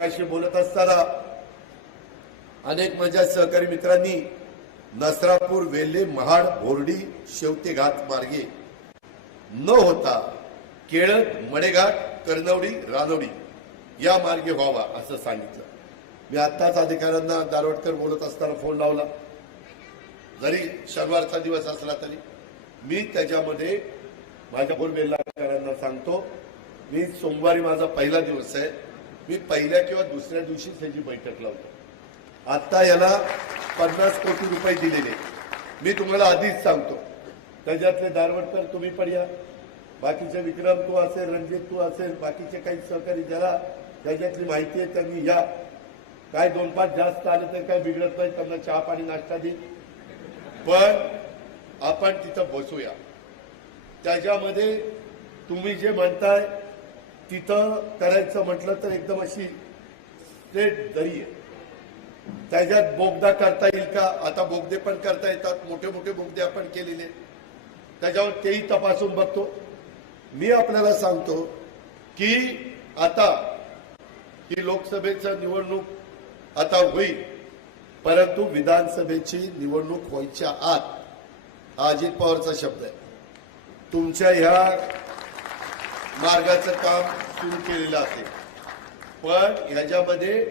अशी बोलत असताना अनेक माझ्या सहकारी मित्रांनी नसरापूर वेल्हे महाड बोर्डी शेवतेघाट मार्गे. न होता केळद मडेघाट कर्णवडी रानवडी या मार्गे व्हावा असं सांगितलं. मी आत्ताच अधिकाऱ्यांना दारवटकर बोलत असताना फोन लावला. जरी शनिवारचा दिवस असला तरी मी त्याच्यामध्ये माझ्या बोरबेल्लाकरांना सांगतो मी सोमवारी माझा पहिला दिवस आहे. मी पहिल्या किंवा दुसऱ्या दिवशीच त्याची बैठक लावतो. आत्ता याला पन्नास कोटी रुपये दिलेले. मी तुम्हाला आधीच सांगतो. त्याच्यातले दारवटकर तुम्ही पण या. बाकीचे विक्रम तू असेल रणजित तू असेल बाकीचे काही सहकारी ज्याला त्याच्यातली माहिती आहे त्यांनी या. काय दोन पाच जास्त आले तर काय बिघडत नाही त्यांना चहा पाणी नाश्ता दे. पण आपण तिथं बसूया. त्याच्यामध्ये तुम्ही जे म्हणताय तिथं करायचं म्हटलं तर एकदम अशी स्ट्रेट दरी आहे. त्याच्यात बोगदा करता येईल का? आता बोगदे पण करता येतात. मोठे मोठे बोगदे आपण केलेले. त्याच्यावर तेही तपासून बघतो. मी आपल्याला सांगतो की आता ही लोकसभेचं निवडणूक आता होईल. परंतु विधानसभेची निवडणूक व्हायच्या आत हा अजित पवारचा शब्द आहे. तुमच्या ह्या मार्गाचं काम सुरू केलेलं असेल पण ह्याच्यामध्ये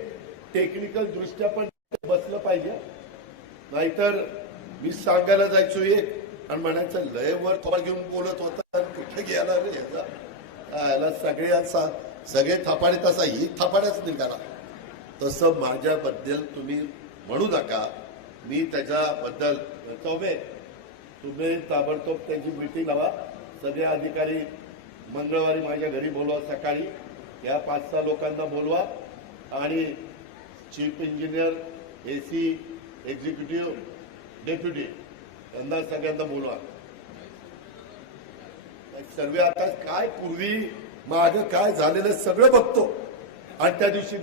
टेक्निकल दृष्ट्या पण बसलं पाहिजे. नाहीतर मी सांगायला जायचो एक आणि म्हणायचं लयवर थोडा घेऊन बोलत होता आणि कुठे गेला रे ह्याचा? याला सगळे असा सगळे थापाडे तसा ही थापाड्याच निघाला तसं माझ्याबद्दल तुम्ही म्हणू नका. मी त्याच्याबद्दल तुम्ही ताबडतोब त्यांची मीटिंग लावा. सगळे अधिकारी मंगळवारी माझ्या घरी बोलवा सकाळी. या पाच सहा लोकांना बोलवा. आणि chief engineer A C executive deputy यांना सगळ्यांना बोलवा. सर्वे आता काय पूर्वी माझं काय झालेलं सगळं बघतो. आणि त्या दिवशी